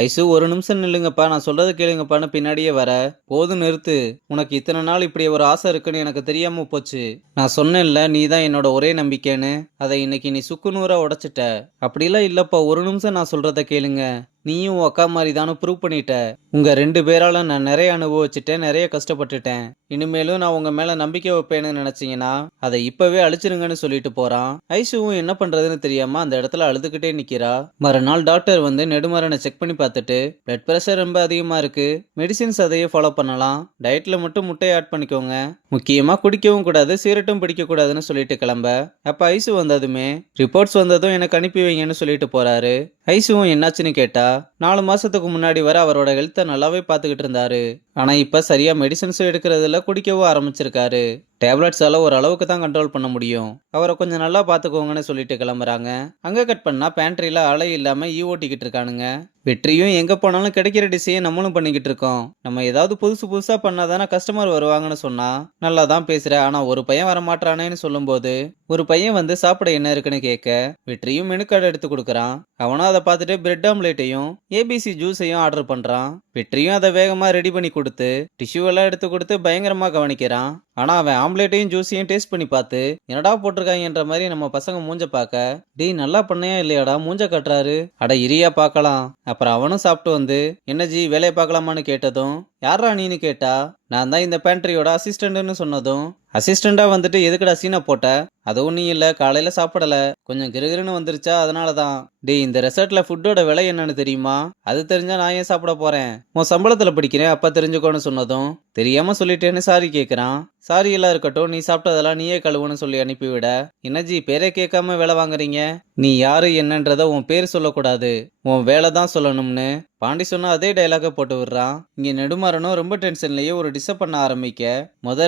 Ice ஒரு நிமிஷம் நில்லுங்கப்பா, நான் சொல்றத கேளுங்கப்பான்னு பின்னாடியே வர. போதும் நிறுத்து. உனக்கு இத்தனை நாள் இப்படி ஒரு ஆசை இருக்குன்னு எனக்கு தெரியாம போச்சு. நான் சொன்னேன்ல நீ தான் என்னோட ஒரே நம்பிக்கைன்னு. அதை இன்னைக்கு நீ சுக்குநூறா உடைச்சிட்ட. அப்படிலாம் இல்லப்பா, ஒரு நிமிஷம் நான் சொல்றத கேளுங்க. நீயும் உன் அக்கா மாதிரி தானு ப்ரூவ் பண்ணிட்ட. உங்க 2 பேரால நான் நிறைய அனுபவிச்சுட்டேன், நிறைய கஷ்டப்பட்டுட்டேன். இனிமேலும் நான் உங்க மேல நம்பிக்கை வைப்பேன்னு நினைச்சீங்கன்னா அதை இப்பவே அழிச்சிருங்கன்னு சொல்லிட்டு போறான். ஐசுவும் என்ன பண்றதுன்னு தெரியாம அந்த இடத்துல அழுதுகிட்டே நிக்கிறா. மறுநாள் டாக்டர் வந்து நெடுமரனை செக் பண்ணி பார்த்துட்டு, பிளட் பிரஷர் ரொம்ப அதிகமா இருக்கு, மெடிசின்ஸ் அதையே ஃபாலோ பண்ணலாம், டயட்ல மட்டும் முட்டையை ஆட் பண்ணிக்கோங்க, முக்கியமா குடிக்கவும் கூடாது, சிகரெட்டும் பிடிக்க கூடாதுன்னு சொல்லிட்டு கிளம்ப. அப்ப ஐசு வந்ததுமே ரிப்போர்ட்ஸ் வந்ததும் எனக்கு அனுப்பி வைங்கன்னு சொல்லிட்டு போறாரு. ஐசுவும் என்னாச்சுன்னு கேட்டா, 4 மாசத்துக்கு முன்னாடி வர அவரோட ஹெல்த்தை நல்லாவே பார்த்துக்கிட்டு இருந்தாரு. ஆனா இப்ப சரியா மெடிசன்ஸும் எடுக்கிறதுல, குடிக்கவும் ஆரம்பிச்சிருக்காரு. டேப்லெட்ஸால ஒரு அளவுக்கு தான் கண்ட்ரோல் பண்ண முடியும். அவரை கொஞ்சம் நல்லா பார்த்துக்கோங்கன்னு சொல்லிட்டு கிளம்புறாங்க. அங்க கட் பண்ணா பேண்ட்ரியில ஆளே இல்லாம ஓட்டிக்கிட்டு இருக்கானுங்க. வெற்றியும் எங்க போனாலும் கிடைக்கிற டிஷையை நம்மளும் பண்ணிக்கிட்டு இருக்கோம். நம்ம ஏதாவது புதுசு புதுசா பண்ணாதானே கஸ்டமர் வருவாங்கன்னு சொன்னா நல்லா தான் பேசுற, ஆனா ஒரு பையன் வர மாட்டானேன்னு சொல்லும்போது ஒரு பையன் வந்து சாப்பிட என்ன இருக்குன்னு கேட்க வெற்றியும் மெனு கார்டு எடுத்து கொடுக்குறான். அவனும் அதை பார்த்துட்டு பிரெட் ஆம்லேட்டையும் ஏபிசி ஜூஸையும் ஆர்டர் பண்றான். வெற்றியும் அதை வேகமா ரெடி பண்ணி கொடுத்து டிஷ்யூ எல்லாம் எடுத்து கொடுத்து பயங்கரமா கவனிக்கிறான். ஆனா அவன் ஆம்லேட்டையும் ஜூஸையும் டேஸ்ட் பண்ணி பார்த்து என்னடா போட்டிருக்காங்கன்ற மாதிரி நம்ம பசங்க மூஞ்ச பார்க்க, டேய் நல்லா பண்ணையா இல்லையாடா மூஞ்ச கட்டுறாரு, அட இரியா பார்க்கலாம். அப்புறம் அவனும் சாப்பிட்டு வந்து என்ன ஜி வேலையை பார்க்கலாமான்னு கேட்டதும், யாரா நீன்னு கேட்டா, நான் தான் இந்த பேண்ட்ரியோட அசிஸ்டன்ட்னு சொன்னதும், அசிஸ்டண்டா வந்துட்டு எதுக்குடா சீனை போட்ட, அது ஒன்றும் இல்லை காலையில சாப்பிடல, கொஞ்சம் கிருகிருன்னு வந்துருச்சா அதனால தான். டேய் இந்த ரெசார்ட்ல ஃபுட்டோட விலை என்னன்னு தெரியுமா, அது தெரிஞ்சா நான் ஏன் சாப்பிட போறேன், உன் சம்பளத்துல படிக்கிறேன் அப்ப தெரிஞ்சுக்கோன்னு சொன்னதும் தெரியாம சொல்லிட்டேன்னு சாரி கேட்குறான். சாரி எல்லாம் இருக்கட்டும், நீ சாப்பிட்டதெல்லாம் நீயே கழுவுன்னு சொல்லி அனுப்பிவிட, என்னஜி பேரே கேட்காம வேலை வாங்குறீங்க, நீ யாரு என்னன்றத உன் பேர் சொல்லக்கூடாது, உன் வேலை தான் சொல்லணும்னு பாண்டி சொன்னா அதே டைலாக போட்டு விடுறான். இங்க நெடுமாறனும் ரொம்ப டென்ஷன்லயே ஒரு டிஸ்டர்ப் பண்ண ஆரம்பிக்க,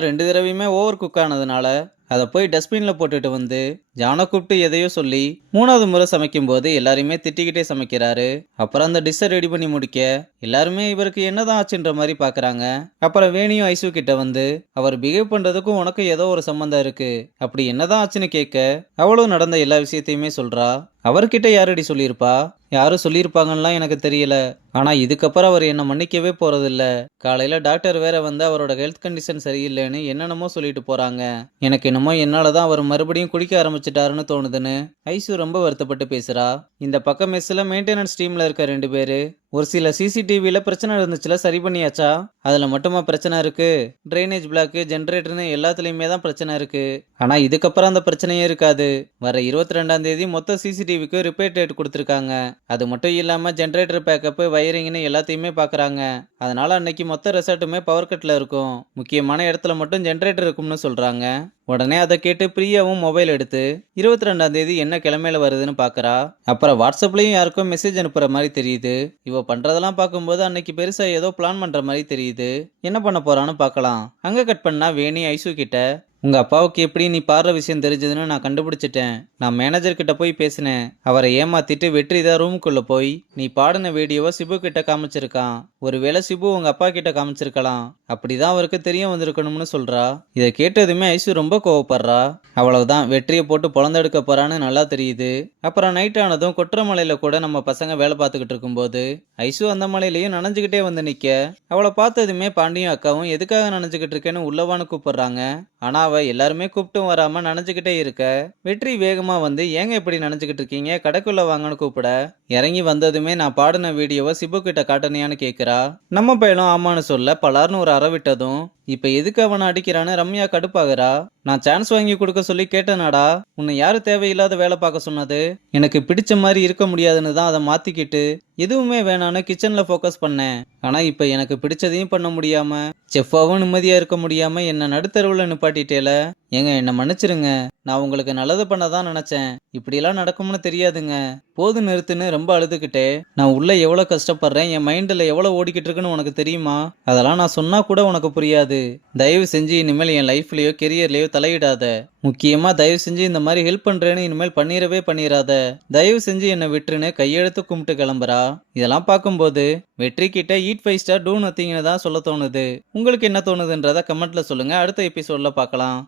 2 தடவையுமே ஓவர் குக் ஆனதுனால அதை போய் டஸ்ட்பின்ல போட்டுட்டு வந்து ஜானை கூப்பிட்டு எதையோ சொல்லி 3வது முறை சமைக்கும் போது எல்லாருமே திட்டிக்கிட்டே சமைக்கிறாரு. அப்புறம் அந்த டிஷ்ஷை ரெடி பண்ணி முடிக்க எல்லாருமே இவருக்கு என்னதான் ஆச்சுன்ற மாதிரி பாக்குறாங்க. அப்புறம் வேணியும் ஐசு கிட்ட வந்து அவர் பிஹேவ் பண்றதுக்கும் உனக்கும் ஏதோ ஒரு சம்பந்தம் இருக்கு, அப்படி என்னதான் ஆச்சுன்னு கேட்க அவளும் நடந்த எல்லா விஷயத்தையுமே சொல்றா. அவர்கிட்ட யாரடி சொல்லியிருப்பா, யாரும் சொல்லியிருப்பாங்கலாம் எனக்கு தெரியல, ஆனா இதுக்கப்புறம் அவர் என்ன மன்னிக்கவே போறதில்ல. காலையில டாக்டர் வேற வந்து அவரோட ஹெல்த் கண்டிஷன் சரியில்லைன்னு என்னென்னமோ சொல்லிட்டு போறாங்க. எனக்கு என்னமோ என்னாலதான் அவர் மறுபடியும் குடிக்க ஆரம்பிச்சிட்டாருன்னு தோணுதுன்னு ஐசு ரொம்ப வருத்தப்பட்டு பேசுறா. இந்த பக்கம் மெஸ்ல மெயின்டெனன்ஸ் டீம்ல இருக்க 2 பேரு ஒரு சில சிசிடிவில பிரச்சனை இருந்துச்சுல, சரி பண்ணியாச்சா, அதுல மட்டுமா பிரச்சனை இருக்கு, ட்ரைனேஜ் பிளாக் ஜென்ரேட்டர்னு எல்லாத்துலயுமே தான் பிரச்சனை இருக்கு. ஆனா இதுக்கப்புறம் அந்த பிரச்சனையே இருக்காது. வர 22ஆம் தேதி மொத்த சிசிடிவிக்கு ரிப்பேர் டேட் கொடுத்துருக்காங்க. அது மட்டும் இல்லாம ஜென்ரேட்டர் பேக்கப் வயரிங்னு எல்லாத்தையுமே பாக்குறாங்க. அதனால அன்னைக்கு மொத்த ரெசார்ட்டுமே பவர் கட்ல இருக்கும், முக்கியமான இடத்துல மட்டும் ஜென்ரேட்டர் இருக்கும்னு சொல்றாங்க. உடனே அதை கேட்டு பிரியாவும் மொபைல் எடுத்து 22ஆம் தேதி என்ன கிழமையில வருதுன்னு பாக்குறா. அப்புறம் வாட்ஸ்அப்லயும் யாருக்கும் மெசேஜ் அனுப்புற மாதிரி தெரியுது. இவ பண்றதெல்லாம் பார்க்கும்போது அன்னைக்கு பெருசா ஏதோ பிளான் பண்ற மாதிரி தெரியுது. என்ன பண்ண போறான்னு பார்க்கலாம். அங்க கட் பண்ணா வேணி ஐசு கிட்ட, உங்க அப்பாவுக்கு எப்படி நீ பாடுற விஷயம் தெரிஞ்சதுன்னு நான் கண்டுபிடிச்சிட்டேன். நான் மேனேஜர் கிட்ட போய் பேசினேன். அவரை ஏமாத்திட்டு வெற்றி தான் ரூமுக்குள்ள போய் நீ பாடின வீடியோவை சிபு கிட்ட காமிச்சிருக்கான். ஒருவேளை சிபு உங்க அப்பா கிட்ட காமிச்சிருக்கலாம். அப்படிதான் அவருக்கு தெரிய வந்திருக்கணும்னு சொல்றா. இதை கேட்டதுமே ஐசு ரொம்ப கோவப்படுறா. அவ்வளவுதான், வெற்றியை போட்டு பொழந்தெடுக்க போறான்னு நல்லா தெரியுது. அப்புறம் நைட் ஆனதும் கொற்றமலையில கூட நம்ம பசங்க வேலை பார்த்துக்கிட்டு இருக்கும்போது ஐசு அந்த மலையிலையும் நனைஞ்சுக்கிட்டே வந்து நிக்க, அவளை பார்த்ததுமே பாண்டியும் அக்காவும் எதுக்காக நனைஞ்சுக்கிட்டு இருக்கேன்னு உள்ளவான்னு கூப்பிடுறாங்க. ஆனா அவ எல்லாருமே கூப்பிட்டும் வராம நனைஞ்சுக்கிட்டே இருக்க, வெற்றி வேகமா வந்து ஏங்க இப்படி நனைஞ்சுக்கிட்டு இருக்கீங்க, கடைக்குள்ள வாங்கன்னு கூப்பிட, இறங்கி வந்ததுமே நான் பாடின வீடியோவை சிபு கிட்ட காட்டணியான்னு கேட்கிறா. நம்ம பையனும் ஆமான்னு சொல்ல பலார்னு ஒரு அற விட்டதும் இப்ப எதுக்கு அவனை அடிக்கிறான்னு ரம்யா கடுப்பாகிறா. நான் சான்ஸ் வாங்கி கொடுக்க சொல்லி கேட்டனாடா, உன்னை யாரு தேவையில்லாத வேலை பார்க்க சொன்னது, எனக்கு பிடிச்ச மாதிரி இருக்க முடியாதுன்னு தான் அதை மாத்திக்கிட்டு எதுவுமே வேணான்னு கிச்சன்ல ஃபோக்கஸ் பண்ணேன். ஆனா இப்ப எனக்கு பிடிச்சதையும் பண்ண முடியாம செஃப்பாவும் நிம்மதியா இருக்க முடியாம என்ன நடுத்தருவுல நிப்பாட்டிட்டேல, ஏங்க என்ன மன்னிச்சிருங்க, நான் உங்களுக்கு நல்லது பண்ணதான் நினைச்சேன், இப்படியெல்லாம் நடக்கும்னு தெரியாதுங்க, போது நிறுத்துன்னு ரொம்ப அழுதுகிட்டே, நான் உள்ள எவ்வளவு கஷ்டப்படுறேன், என் மைண்ட்ல எவ்வளவு ஓடிக்கிட்டு இருக்குன்னு உனக்கு தெரியுமா, அதெல்லாம் நான் சொன்னா கூட உனக்கு புரியாது, தயவு செஞ்சு இனிமேல் என் லைஃப்லயோ கெரியர்லயோ தலையிடாத, முக்கியமா தயவு செஞ்சு இந்த மாதிரி ஹெல்ப் பண்றேன்னு இனிமேல் பண்ணிடாத, தயவு செஞ்சு என்னை விட்டுருன்னு கையெழுத்து கும்பிட்டு கிளம்புறா. இதெல்லாம் பார்க்கும்போது வெற்றி கிட்ட ஈட் 5 ஸ்டார் டூ நத்திங்னு தான் சொல்ல தோணுது. உங்களுக்கு என்ன தோணுதுன்றத கமெண்ட்ல சொல்லுங்க. அடுத்த எபிசோட்ல பார்க்கலாம்.